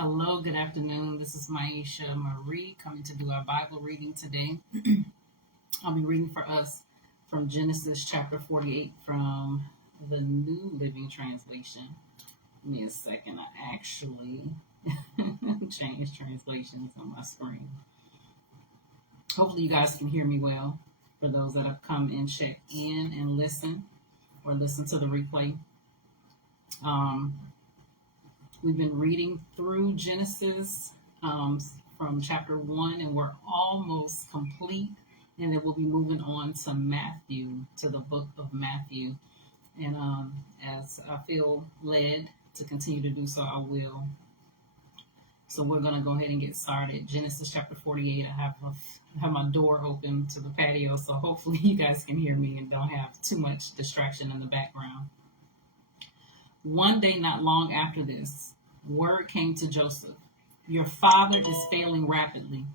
Hello, good afternoon. This is Myesha Marie coming to do our Bible reading today. I'll be reading for us from Genesis chapter 48 from the New Living Translation. Give me a second. I actually changed translations on my screen. Hopefully, you guys can hear me well. For those that have come and checked in and listen or listen to the replay. We've been reading through Genesis from chapter 1, and we're almost complete. And then we'll be moving on to Matthew, to the book of Matthew. And as I feel led to continue to do so, I will. So we're going to go ahead and get started. Genesis chapter 48. I have my door open to the patio, so hopefully you guys can hear me and don't have too much distraction in the background. One day not long after this, word came to Joseph, "Your father is failing rapidly."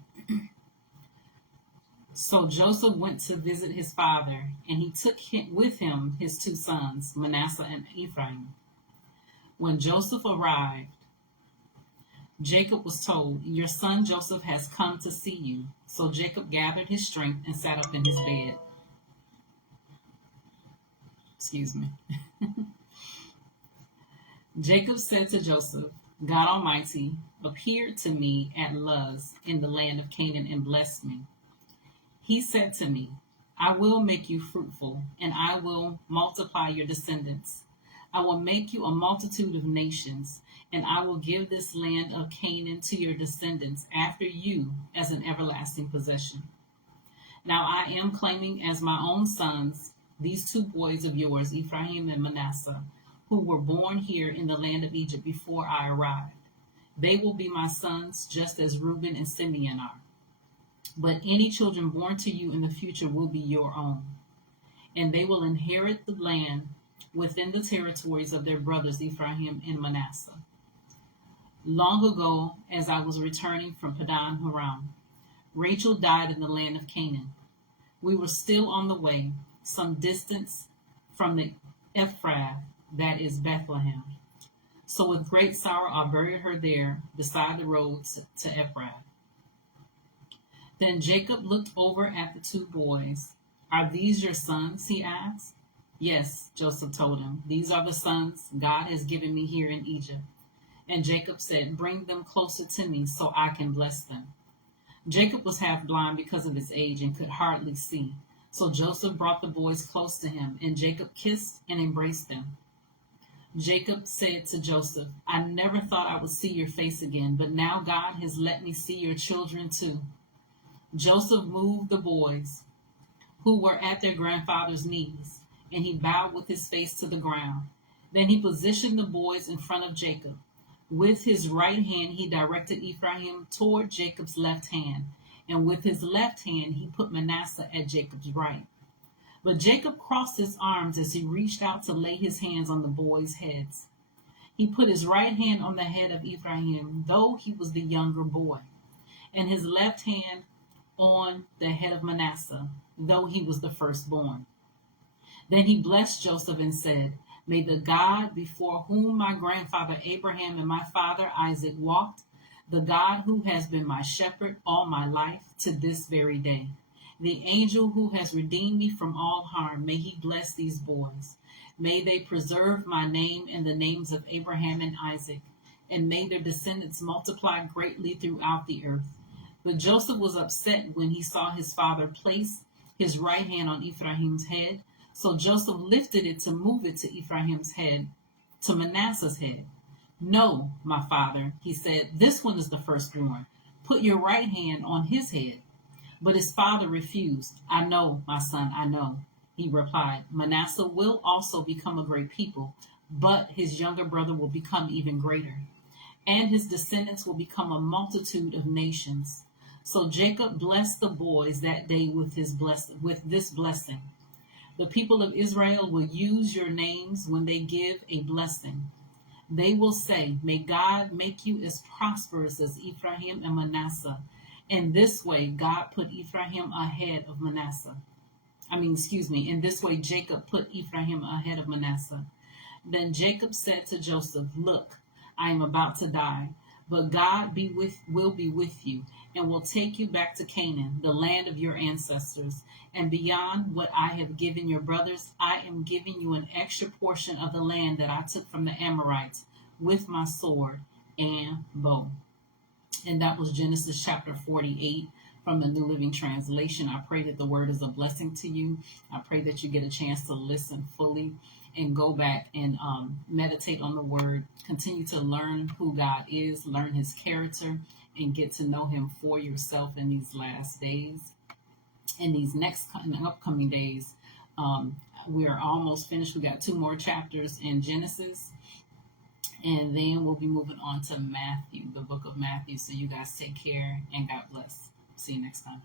So Joseph went to visit his father, and he took with him his two sons, Manasseh and Ephraim. When Joseph arrived, Jacob was told, "Your son Joseph has come to see you." So Jacob gathered his strength and sat up in his bed. Excuse me. Jacob said to Joseph, "God Almighty appeared to me at Luz in the land of Canaan and blessed me. He said to me, 'I will make you fruitful, and I will multiply your descendants. I will make you a multitude of nations, and I will give this land of Canaan to your descendants after you as an everlasting possession.' Now I am claiming as my own sons these two boys of yours, Ephraim and Manasseh, who were born here in the land of Egypt before I arrived. They will be my sons just as Reuben and Simeon are. But any children born to you in the future will be your own, and they will inherit the land within the territories of their brothers Ephraim and Manasseh. Long ago, as I was returning from Padan Aram, Rachel died in the land of Canaan. We were still on the way, some distance from the Ephrath, that is Bethlehem. So with great sorrow I buried her there beside the road to Ephrath." Then Jacob looked over at the two boys. "Are these your sons?" he asked. "Yes," Joseph told him. "These are the sons God has given me here in Egypt." And Jacob said, "Bring them closer to me so I can bless them." Jacob was half blind because of his age and could hardly see. So Joseph brought the boys close to him, and Jacob kissed and embraced them. Jacob said to Joseph, "I never thought I would see your face again, but now God has let me see your children too." Joseph moved the boys, who were at their grandfather's knees, and he bowed with his face to the ground. Then he positioned the boys in front of Jacob. With his right hand he directed Ephraim toward Jacob's left hand, and with his left hand he put Manasseh at Jacob's right. But Jacob crossed his arms as he reached out to lay his hands on the boys' heads. He put his right hand on the head of Ephraim, though he was the younger boy, and his left hand on the head of Manasseh, though he was the firstborn. Then he blessed Joseph and said, "May the God before whom my grandfather Abraham and my father Isaac walked, the God who has been my shepherd all my life to this very day, the angel who has redeemed me from all harm, may he bless these boys. May they preserve my name and the names of Abraham and Isaac, and may their descendants multiply greatly throughout the earth." But Joseph was upset when he saw his father place his right hand on Ephraim's head. So Joseph lifted it to move it to Ephraim's head, to Manasseh's head. "No, my father," he said, "this one is the firstborn. Put your right hand on his head." But his father refused. "I know, my son, I know," he replied. "Manasseh will also become a great people, but his younger brother will become even greater, and his descendants will become a multitude of nations." So Jacob blessed the boys that day with this blessing. "The people of Israel will use your names when they give a blessing. They will say, 'May God make you as prosperous as Ephraim and Manasseh.' And this way, God put Ephraim ahead of Manasseh. In this way, Jacob put Ephraim ahead of Manasseh. Then Jacob said to Joseph, "Look, I am about to die, But God will be with you and will take you back to Canaan, the land of your ancestors. And beyond what I have given your brothers, I am giving you an extra portion of the land that I took from the Amorites with my sword and bow. And that was Genesis chapter 48 from the New Living Translation. I pray that the word is a blessing to you. I pray that you get a chance to listen fully and go back and meditate on the word. Continue to learn who God is, learn his character, and get to know him for yourself in these last days. In these upcoming days, we are almost finished. We got 2 more chapters in Genesis. And then we'll be moving on to Matthew, the book of Matthew. So you guys take care and God bless. See you next time.